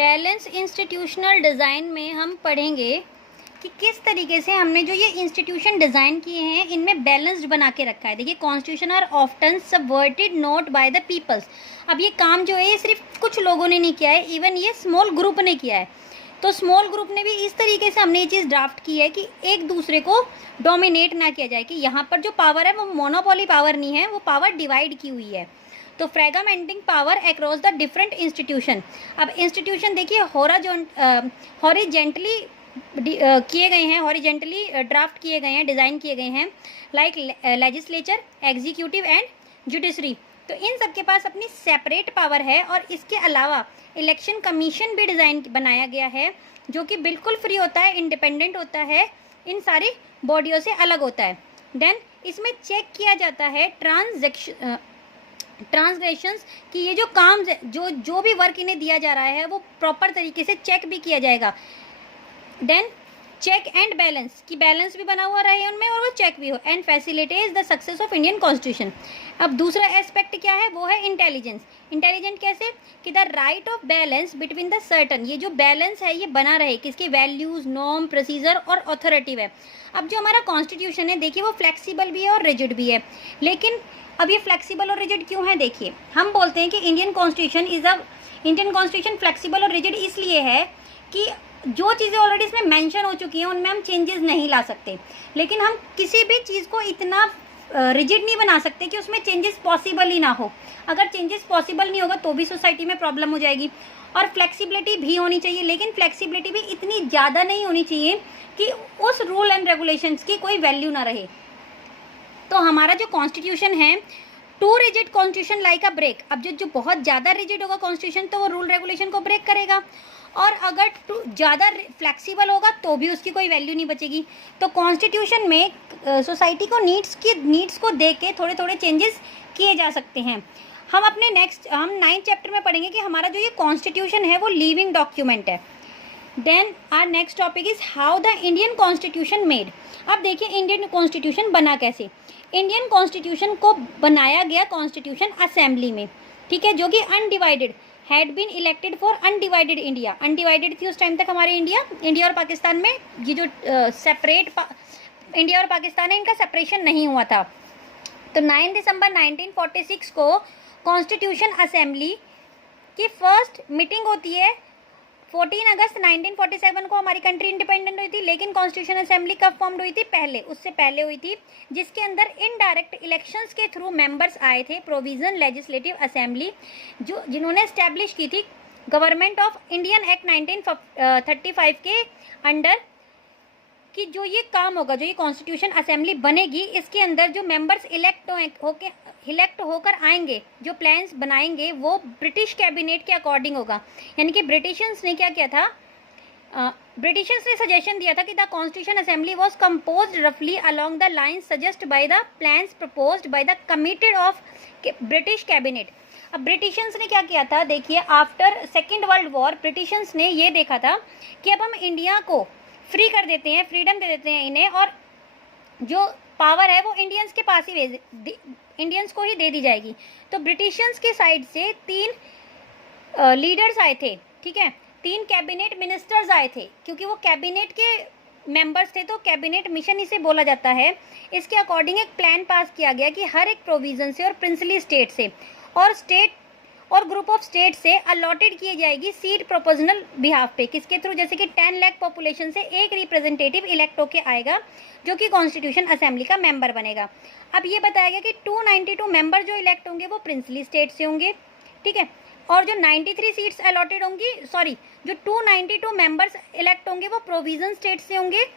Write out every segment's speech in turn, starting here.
Balance institutional design में हम पढ़ेंगे कि किस तरीके से हमने जो ये इंस्टीट्यूशन डिज़ाइन किए हैं इनमें बैलेंस्ड बना के रखा है। देखिए, constitution are often subverted not by the peoples. अब ये काम जो है ये सिर्फ कुछ लोगों ने नहीं किया है, इवन ये स्मॉल ग्रुप ने किया है। तो स्मॉल ग्रुप ने भी इस तरीके से हमने ये चीज़ ड्राफ्ट की है कि एक दूसरे को डोमिनेट ना किया जाए, कि यहाँ पर जो पावर है वो मोनोपोली पावर नहीं है, वो पावर डिवाइड की हुई है। तो fragmenting power across the different institution. अब इंस्टीट्यूशन देखिए हॉरिजेंटली किए गए हैं, हॉरिजेंटली ड्राफ्ट किए गए हैं, डिज़ाइन किए गए हैं, like legislature, executive and judiciary. तो इन सब के पास अपनी सेपरेट पावर है। और इसके अलावा इलेक्शन कमीशन भी डिज़ाइन बनाया गया है, जो कि बिल्कुल फ्री होता है, इंडिपेंडेंट होता है, इन सारी बॉडियों से अलग होता है। देन इसमें चेक किया जाता है ट्रांसग्रेशंस, कि ये जो काम जो भी वर्क इन्हें दिया जा रहा है वो प्रॉपर तरीके से चेक भी किया जाएगा। देन चेक एंड बैलेंस, कि बैलेंस भी बना हुआ रहे उनमें और वो चेक भी हो, and facilitates the success of Indian constitution. अब दूसरा एस्पेक्ट क्या है, वो है इंटेलिजेंस। इंटेलिजेंट कैसे, कि the right of balance between the certain, ये जो बैलेंस है ये बना रहे, किसके, वैल्यूज, नॉर्म, प्रोसीजर और ऑथोरिटिव है। अब जो हमारा कॉन्स्टिट्यूशन है देखिए वो फ्लेक्सिबल भी है और रिजिड भी है। लेकिन अब ये फ्लेक्सिबल और रिजिड क्यों है, देखिए हम बोलते हैं कि इंडियन कॉन्स्टिट्यूशन फ्लेक्सिबल और रिजिड इसलिए है कि जो चीज़ें ऑलरेडी इसमें मेंशन हो चुकी हैं उनमें हम चेंजेस नहीं ला सकते, लेकिन हम किसी भी चीज़ को इतना रिजिड नहीं बना सकते कि उसमें चेंजेस पॉसिबल ही ना हो। अगर चेंजेस पॉसिबल नहीं होगा तो भी सोसाइटी में प्रॉब्लम हो जाएगी। और फ्लेक्सिबिलिटी भी होनी चाहिए, लेकिन फ्लेक्सिबिलिटी भी इतनी ज़्यादा नहीं होनी चाहिए कि उस रूल एंड रेगुलेशंस की कोई वैल्यू ना रहे। तो हमारा जो कॉन्स्टिट्यूशन है, too rigid constitution like a brake. अब जो बहुत ज़्यादा रिजिड होगा कॉन्स्टिट्यूशन तो वो रूल रेगुलेशन को ब्रेक करेगा, और अगर ज़्यादा फ्लेक्सिबल होगा तो भी उसकी कोई वैल्यू नहीं बचेगी। तो कॉन्स्टिट्यूशन में सोसाइटी को नीड्स को देख के थोड़े थोड़े चेंजेस किए जा सकते हैं। हम 9th चैप्टर में पढ़ेंगे कि हमारा जो ये कॉन्स्टिट्यूशन है वो लिविंग डॉक्यूमेंट है। Then our next topic is how the Indian constitution made. अब देखिए इंडियन कॉन्स्टिट्यूशन बना कैसे। इंडियन कॉन्स्टिट्यूशन को बनाया गया कॉन्स्टिट्यूशन असेंबली में, ठीक है, जो कि undivided had been elected for undivided India. Undivided थी उस टाइम तक हमारे इंडिया और पाकिस्तान में, ये जो सेपरेट इंडिया और पाकिस्तान है इनका सेपरेशन नहीं हुआ था। तो 9 दिसंबर 1946 को कॉन्स्टिट्यूशन असेंबली की फर्स्ट मीटिंग होती है। 14 अगस्त 1947 को हमारी कंट्री इंडिपेंडेंट हुई थी, लेकिन कॉन्स्टिट्यूशन असेंबली कब फॉर्म्ड हुई थी, उससे पहले हुई थी, जिसके अंदर इनडायरेक्ट इलेक्शंस के थ्रू मेंबर्स आए थे। प्रोविजन लेजिस्लेटिव असेंबली जिन्होंने एस्टैब्लिश की थी गवर्नमेंट ऑफ इंडियन एक्ट 1935 के अंडर, कि जो ये काम होगा, जो ये कॉन्स्टिट्यूशन असेंबली बनेगी, इसके अंदर जो मेंबर्स इलेक्ट होकर आएंगे, जो प्लान्स बनाएंगे वो ब्रिटिश कैबिनेट के अकॉर्डिंग होगा। यानी कि ब्रिटिशर्स ने क्या किया था, ब्रिटिशर्स ने सजेशन दिया था कि the constitution assembly was composed रफली along the lines suggest by the plans proposed by the committee of British cabinet. अब ब्रिटिशर्स ने क्या किया था, देखिए after second world war Britishers ने ये देखा था कि अब हम इंडिया को फ्री कर देते हैं, फ्रीडम दे देते हैं इन्हें, और जो पावर है वो इंडियंस के पास ही इंडियंस को ही दे दी जाएगी। तो ब्रिटिशर्स के साइड से 3 लीडर्स आए थे, ठीक है, 3 कैबिनेट मिनिस्टर्स आए थे, क्योंकि वो कैबिनेट के मेंबर्स थे, तो कैबिनेट मिशन इसे बोला जाता है। इसके अकॉर्डिंग एक प्लान पास किया गया कि हर एक प्रोविजन से और प्रिंसली स्टेट से और ग्रुप ऑफ स्टेट से अलॉटेड की जाएगी सीट प्रोपोर्शनल बिहाफ पे, किसके थ्रू, जैसे कि 10 लाख पॉपुलेशन से एक रिप्रेजेंटेटिव इलेक्ट होके आएगा जो कि कॉन्स्टिट्यूशन असेंबली का मेंबर बनेगा। अब ये बताया गया कि 292 मेंबर जो इलेक्ट होंगे वो प्रिंसली स्टेट से होंगे, ठीक है, और जो 93 सीट्स अलॉटेड होंगी, जो 292 मेंबर्स इलेक्ट होंगे वो प्रोविजन स्टेट से होंगे,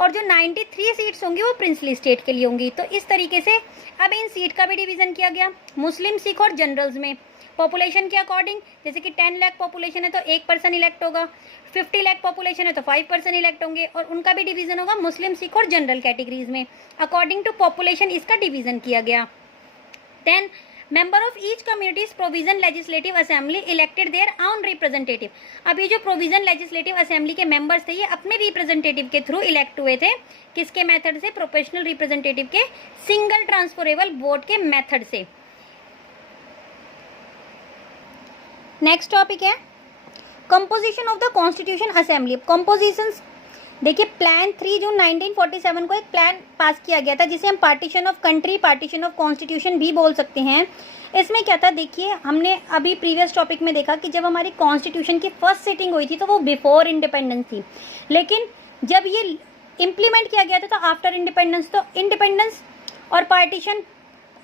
और जो 93 सीट्स होंगी वो प्रिंसली स्टेट के लिए होंगी। तो इस तरीके से अब इन सीट का भी डिवीजन किया गया मुस्लिम, सिख और जनरल्स में पॉपुलेशन के अकॉर्डिंग। जैसे कि 10 लाख पॉपुलेशन है तो 1 पर्सन इलेक्ट होगा, 50 लाख पॉपुलेशन है तो 5 पर्सन इलेक्ट होंगे, और उनका भी डिवीजन होगा मुस्लिम, सिख और जनरल कैटेगरीज में। अकॉर्डिंग टू पॉपुलेशन इसका डिवीजन किया गया। Then member of each communities provision legislative assembly elected their own representative. अब ये जो प्रोविजन लेजिस्लेटिव असेंबली के मेंबर्स थे ये अपने रिप्रेजेंटेटिव के थ्रू इलेक्ट हुए थे, किसके मेथड से, प्रोपोर्शनल रिप्रेजेंटेटिव के सिंगल ट्रांसफरेबल वोट के मेथड से। नेक्स्ट टॉपिक है composition of the constitution assembly. Composition देखिए, प्लान 3 जून 1947 को एक प्लान पास किया गया था जिसे हम partition of country, partition of constitution भी बोल सकते हैं। इसमें क्या था, देखिए हमने अभी प्रीवियस टॉपिक में देखा कि जब हमारी कॉन्स्टिट्यूशन की फर्स्ट सिटिंग हुई थी तो वो बिफोर इंडिपेंडेंस थी, लेकिन जब ये इम्प्लीमेंट किया गया था तो आफ्टर इंडिपेंडेंस। तो इंडिपेंडेंस और पार्टीशन,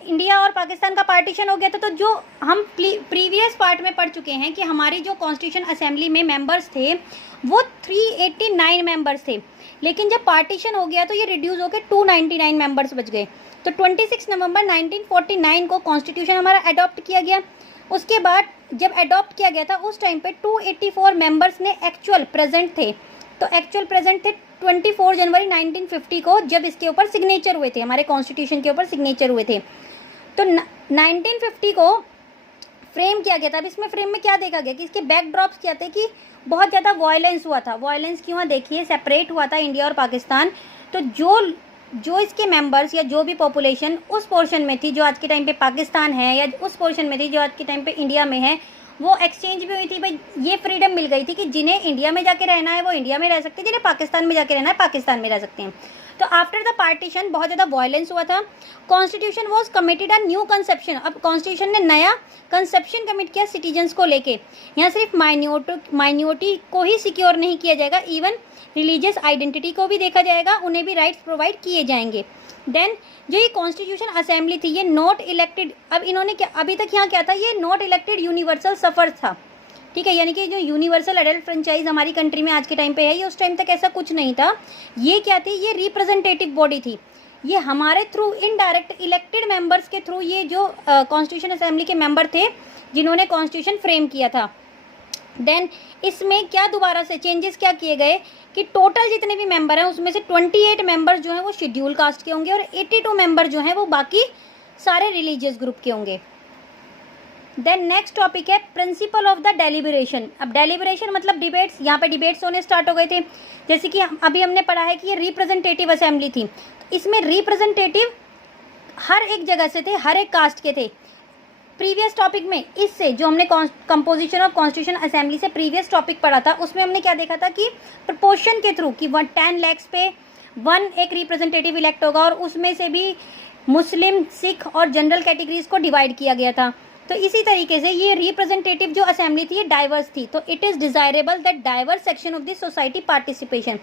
इंडिया और पाकिस्तान का पार्टीशन हो गया था। तो जो हम प्रीवियस पार्ट में पढ़ चुके हैं कि हमारी जो कॉन्स्टिट्यूशन असेंबली में मेंबर्स थे वो 389 मेंबर्स थे, लेकिन जब पार्टीशन हो गया तो ये रिड्यूस होकर 299 मेंबर्स बच गए। तो 26 नवंबर 1949 को कॉन्स्टिट्यूशन हमारा अडॉप्ट किया गया। उसके बाद जब अडॉप्ट किया गया था उस टाइम पे 284 मेंबर्स ने एक्चुअल प्रेजेंट थे। तो एक्चुअल प्रेजेंट थे 24 जनवरी 1950 को, जब इसके ऊपर सिग्नेचर हुए थे, हमारे कॉन्स्टिट्यूशन के ऊपर सिग्नेचर हुए थे। तो 1950 को फ्रेम किया गया था। अब इसमें फ्रेम में क्या देखा गया कि इसके बैकड्रॉप्स क्या थे कि बहुत ज़्यादा वायलेंस हुआ था। वायलेंस क्यों हुआ, देखिए सेपरेट हुआ था इंडिया और पाकिस्तान। तो जो इसके मेंबर्स या जो भी पॉपुलेशन उस पोर्शन में थी जो आज के टाइम पे पाकिस्तान है, या उस पोर्शन में थी जो आज के टाइम पे इंडिया में है, वो एक्सचेंज भी हुई थी। भाई ये फ्रीडम मिल गई थी कि जिन्हें इंडिया में जाके रहना है वो इंडिया में रह सकते हैं, जिन्हें पाकिस्तान में जाके रहना है पाकिस्तान में रह सकते हैं। तो आफ्टर द पार्टीशन बहुत ज़्यादा वायलेंस हुआ था। Constitution was committed a new conception. अब कॉन्स्टिट्यूशन ने नया कंसेप्शन कमिट किया सिटीजन्स को लेके। यहाँ सिर्फ माइनॉरिटी को ही सिक्योर नहीं किया जाएगा, इवन रिलीजियस आइडेंटिटी को भी देखा जाएगा, उन्हें भी राइट्स प्रोवाइड किए जाएंगे। देन जो ये कॉन्स्टिट्यूशन असेंबली थी ये नॉट इलेक्टेड, अब इन्होंने क्या अभी तक यहाँ क्या था, ये नॉट इलेक्टेड यूनिवर्सल सफर था, ठीक है, यानी कि जो यूनिवर्सल एडल्ट फ्रेंचाइज हमारी कंट्री में आज के टाइम पे है, ये उस टाइम तक ऐसा कुछ नहीं था। ये क्या थी, ये रिप्रेजेंटेटिव बॉडी थी। ये हमारे थ्रू इनडायरेक्ट इलेक्टेड मेंबर्स के थ्रू ये जो कॉन्स्टिट्यूशन असेंबली के मेंबर थे जिन्होंने कॉन्स्टिट्यूशन फ्रेम किया था। देन इसमें क्या दोबारा से चेंजेस क्या किए गए कि टोटल जितने भी मेंबर हैं उसमें से 28 मेंबर्स जो हैं वो शेड्यूल कास्ट के होंगे और 82 मेंबर जो हैं वो बाकी सारे रिलीजियस ग्रुप के होंगे। देन नेक्स्ट टॉपिक है प्रिंसिपल ऑफ द डेलिब्रेशन। अब डेलिब्रेशन मतलब डिबेट्स, यहाँ पे डिबेट्स होने स्टार्ट हो गए थे। जैसे कि अभी हमने पढ़ा है कि ये रिप्रेजेंटेटिव असेंबली थी, इसमें रिप्रेजेंटेटिव हर एक जगह से थे, हर एक कास्ट के थे। प्रीवियस टॉपिक में इससे जो हमने कंपोजिशन ऑफ कॉन्स्टिट्यूशन असेंबली से प्रीवियस टॉपिक पढ़ा था उसमें हमने क्या देखा था कि प्रपोर्शन के थ्रू कि 10 lakhs पे 1 एक रिप्रेजेंटेटिव इलेक्ट होगा और उसमें से भी मुस्लिम, सिख और जनरल कैटेगरीज को डिवाइड किया गया था। तो इसी तरीके से ये रिप्रेजेंटेटिव जो असेंबली थी ये डाइवर्स थी। तो it is desirable that diverse section of the society participation.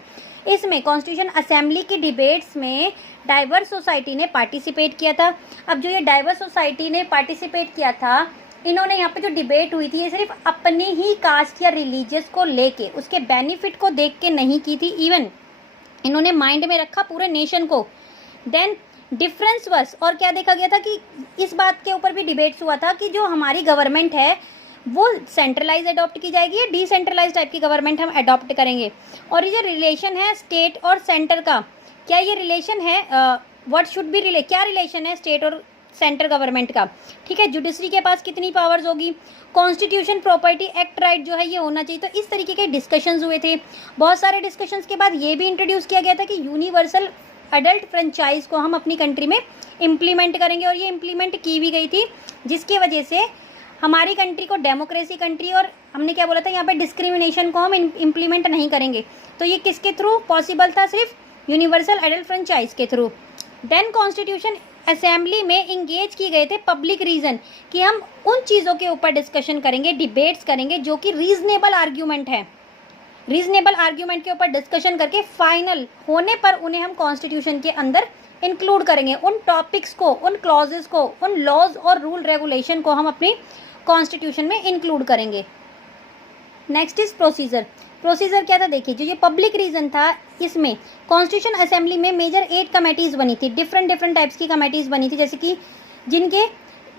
इसमें कॉन्स्टिट्यूशन असेंबली की डिबेट्स में डाइवर्स सोसाइटी ने पार्टिसिपेट किया था। अब जो ये डाइवर्स सोसाइटी ने पार्टिसिपेट किया था, इन्होंने यहाँ पे जो डिबेट हुई थी ये सिर्फ अपने ही कास्ट या रिलीजियस को लेके, उसके बेनिफिट को देख के नहीं की थी, इवन इन्होंने माइंड में रखा पूरे नेशन को। देन डिफरेंस वर्स, और क्या देखा गया था कि इस बात के ऊपर भी डिबेट्स हुआ था कि जो हमारी गवर्नमेंट है वो सेंट्रलाइज अडॉप्ट की जाएगी या डिसेंट्रलाइज टाइप की गवर्नमेंट हम अडॉप्ट करेंगे। और ये जो रिलेशन है स्टेट और सेंटर का, क्या ये रिलेशन है, व्हाट शुड बी रिले, क्या रिलेशन है स्टेट और सेंटर गवर्नमेंट का, ठीक है। जुडिशरी के पास कितनी पावर्स होगी, कॉन्स्टिट्यूशन प्रॉपर्टी एक्ट राइट जो है ये होना चाहिए। तो इस तरीके के डिस्कशंस हुए थे। बहुत सारे डिस्कशंस के बाद ये भी इंट्रोड्यूस किया गया था कि यूनिवर्सल एडल्ट फ्रेंचाइज को हम अपनी कंट्री में इम्प्लीमेंट करेंगे, और ये इम्प्लीमेंट की भी गई थी, जिसकी वजह से हमारी कंट्री को डेमोक्रेसी कंट्री, और हमने क्या बोला था यहाँ पे डिस्क्रिमिनेशन को हम इम्प्लीमेंट नहीं करेंगे। तो ये किसके थ्रू पॉसिबल था, सिर्फ यूनिवर्सल एडल्ट फ्रेंचाइज के थ्रू। देन कॉन्स्टिट्यूशन असेंबली में इंगेज किए गए थे पब्लिक रीजन, कि हम उन चीज़ों के ऊपर डिस्कशन करेंगे, डिबेट्स करेंगे जो कि रीजनेबल आर्ग्यूमेंट है। रीजनेबल आर्ग्यूमेंट के ऊपर डिस्कशन करके फाइनल होने पर उन्हें हम कॉन्स्टिट्यूशन के अंदर इंक्लूड करेंगे। उन टॉपिक्स को, उन क्लॉजेस को, उन लॉज और रूल रेगुलेशन को हम अपनी कॉन्स्टिट्यूशन में इंक्लूड करेंगे। Next is procedure. प्रोसीजर क्या था, देखिए जो ये पब्लिक रीजन था इसमें कॉन्स्टिट्यूशन असेंबली में मेजर 8 कमेटीज़ बनी थी, डिफरेंट टाइप्स की कमेटीज़ बनी थी, जैसे कि जिनके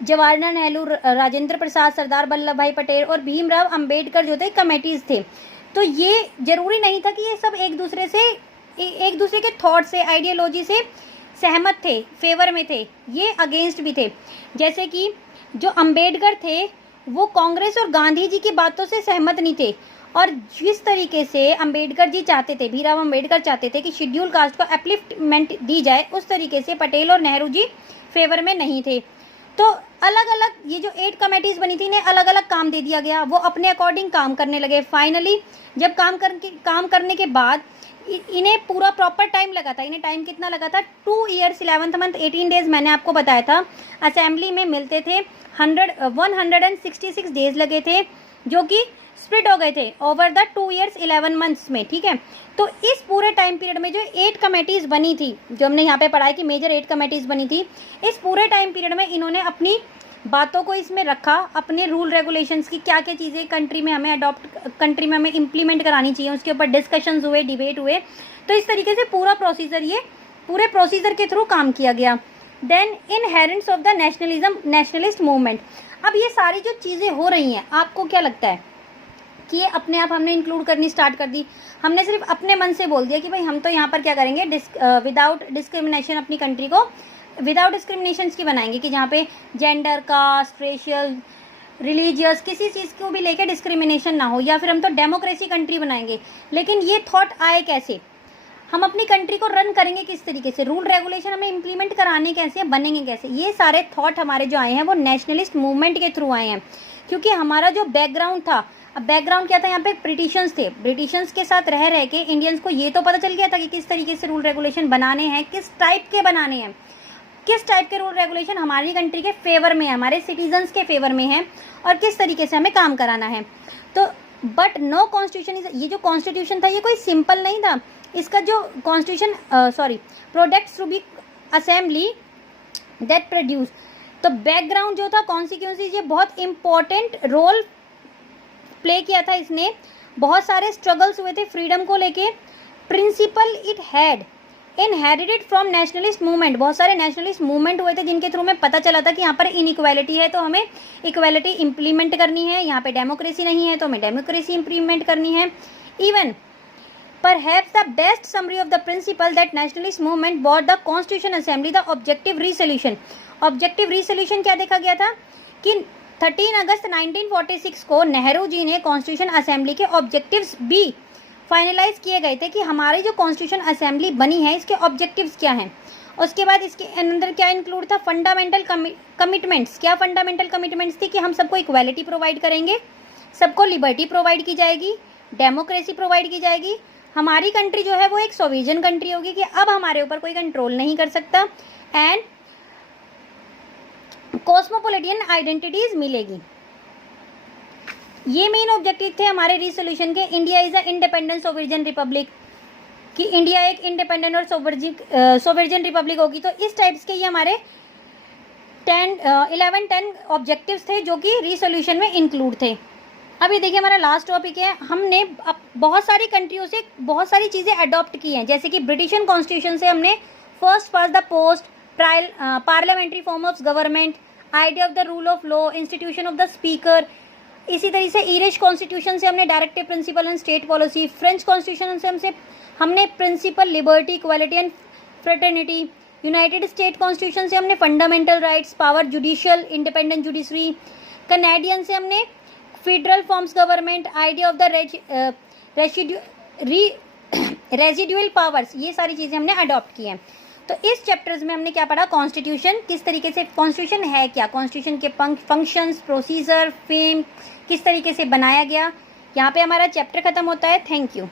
जवाहरलाल नेहरू, राजेंद्र प्रसाद, सरदार वल्लभ भाई पटेल और भीमराव अंबेडकर जो थे कमेटीज़ थे। तो ये जरूरी नहीं था कि ये सब एक दूसरे के थॉट से, आइडियोलॉजी से सहमत थे, फेवर में थे, ये अगेंस्ट भी थे। जैसे कि जो अंबेडकर थे वो कांग्रेस और गांधी जी की बातों से सहमत नहीं थे, और जिस तरीके से अंबेडकर जी चाहते थे, भीमराव अंबेडकर चाहते थे कि शेड्यूल कास्ट को अपलिफ्टमेंट दी जाए, उस तरीके से पटेल और नेहरू जी फेवर में नहीं थे। तो अलग अलग ये जो 8 कमेटीज बनी थी इन्हें अलग अलग काम दे दिया गया, वो अपने अकॉर्डिंग काम करने लगे। फाइनली जब काम करने के बाद इन्हें पूरा प्रॉपर टाइम लगा था। इन्हें टाइम कितना लगा था? 2 ईयर्स 11th मंथ 18 डेज मैंने आपको बताया था। असेंबली में मिलते थे 166 डेज लगे थे, जो कि स्प्लिट हो गए थे ओवर द 2 ईयर्स 11 मंथ्स में, ठीक है। तो इस पूरे टाइम पीरियड में जो 8 कमेटीज बनी थी, जो हमने यहाँ पे पढ़ा है कि मेजर 8 कमेटीज बनी थी, इस पूरे टाइम पीरियड में इन्होंने अपनी बातों को इसमें रखा, अपने रूल रेगुलेशंस की क्या क्या चीज़ें कंट्री में हमें इम्प्लीमेंट करानी चाहिए, उसके ऊपर डिस्कशंस हुए, डिबेट हुए। तो इस तरीके से पूरा प्रोसीजर, ये पूरे प्रोसीजर के थ्रू काम किया गया। Then inheritance of the nationalist movement. अब ये सारी जो चीज़ें हो रही हैं, आपको क्या लगता है कि ये अपने आप हमने इंक्लूड करनी स्टार्ट कर दी? हमने सिर्फ अपने मन से बोल दिया कि भाई हम तो यहाँ पर क्या करेंगे, विदाउट डिस्क्रिमिनेशन अपनी कंट्री को विदाउट डिस्क्रिमिनेशन की बनाएंगे, कि जहाँ पे जेंडर, कास्ट, रेशियल, रिलीजियस किसी चीज़ को भी लेके डिस्क्रिमिनेशन ना हो, या फिर हम तो डेमोक्रेसी कंट्री बनाएंगे। लेकिन ये थॉट आए कैसे? हम अपनी कंट्री को रन करेंगे किस तरीके से, रूल रेगुलेशन हमें इम्प्लीमेंट कराने कैसे, बनेंगे कैसे? ये सारे थॉट हमारे जो आए हैं वो नेशनलिस्ट मूवमेंट के थ्रू आए हैं, क्योंकि हमारा जो बैकग्राउंड था, अब बैकग्राउंड क्या था, यहाँ पे ब्रिटिशर्स थे। ब्रिटिशर्स के साथ रह के इंडियंस को ये तो पता चल गया था कि किस तरीके से रूल रेगुलेशन बनाने हैं, किस टाइप के बनाने हैं, किस टाइप के रूल रेगुलेशन हमारी कंट्री के फेवर में है, हमारे सिटीजन्स के फेवर में है, और किस तरीके से हमें काम कराना है। तो बट नो कॉन्स्टिट्यूशन, ये जो कॉन्स्टिट्यूशन था ये कोई सिंपल नहीं था। इसका जो constitution products to be assembly that produce, तो बैकग्राउंड जो था कॉन्सिक्वेंसेस, ये बहुत इंपॉर्टेंट रोल प्ले किया था इसने। बहुत सारे स्ट्रगल्स हुए थे फ्रीडम को लेके। Principal it had inherited from nationalist movement, बहुत सारे नेशनलिस्ट मूवमेंट हुए थे जिनके थ्रू में पता चला था कि यहाँ पर इनइक्वालिटी है तो हमें इक्वालिटी इम्प्लीमेंट करनी है, यहाँ पे डेमोक्रेसी नहीं है तो हमें डेमोक्रेसी इम्प्लीमेंट करनी है। Even perhaps the best summary of the principle that nationalist movement brought the constitution assembly the objective resolution। objective resolution क्या देखा गया था कि 13 अगस्त 1946 को नेहरू जी ने कॉन्स्टिट्यूशन असेंबली के ऑब्जेक्टिव्स भी फाइनलाइज किए गए थे, कि हमारी जो कॉन्स्टिट्यूशन असेंबली बनी है इसके ऑब्जेक्टिव्स क्या हैं। उसके बाद इसके अंदर क्या इंक्लूड था, फंडामेंटल कमिटमेंट्स। क्या फंडामेंटल कमिटमेंट्स थी? कि हम सबको इक्वालिटी प्रोवाइड करेंगे, सबको लिबर्टी प्रोवाइड की जाएगी, डेमोक्रेसी प्रोवाइड की जाएगी, हमारी कंट्री जो है वो एक सोविजन कंट्री होगी कि अब हमारे ऊपर कोई कंट्रोल नहीं कर सकता, एंड कॉस्मोपोलिटियन आइडेंटिटीज मिलेगी। ये मेन ऑब्जेक्टिव थे हमारे रिसोल्यूशन के। India is a independent sovereign republic, कि इंडिया एक इंडिपेंडेंट और सोविजन रिपब्लिक होगी। तो इस टाइप्स के ये हमारे 11-10 ऑब्जेक्टिव्स थे जो कि रिसोल्यूशन में इंक्लूड थे। अभी देखिए हमारा लास्ट टॉपिक है, हमने अब बहुत सारी कंट्रियों से बहुत सारी चीज़ें अडॉप्ट की हैं, जैसे कि ब्रिटिशन कॉन्स्टिट्यूशन से हमने first past the post, trial, parliamentary form of government, idea of the rule of law, institution of the speaker. इसी तरह से ईरिश कॉन्स्टिट्यूशन से हमने directive principle and state policy, French constitution से हमने principle, liberty, equality and fraternity, United State constitution से हमने fundamental rights, power, judicial, independent judiciary, Canadian से हमने federal forms government, idea of the residual powers. ये सारी चीज़ें हमने अडॉप्ट की हैं। तो इस चैप्टर्स में हमने क्या पढ़ा, कॉन्स्टिट्यूशन किस तरीके से, कॉन्स्टिट्यूशन है क्या, कॉन्स्टिट्यूशन के फंक्शंस, प्रोसीजर, फेम किस तरीके से बनाया गया। यहाँ पे हमारा चैप्टर खत्म होता है। Thank you.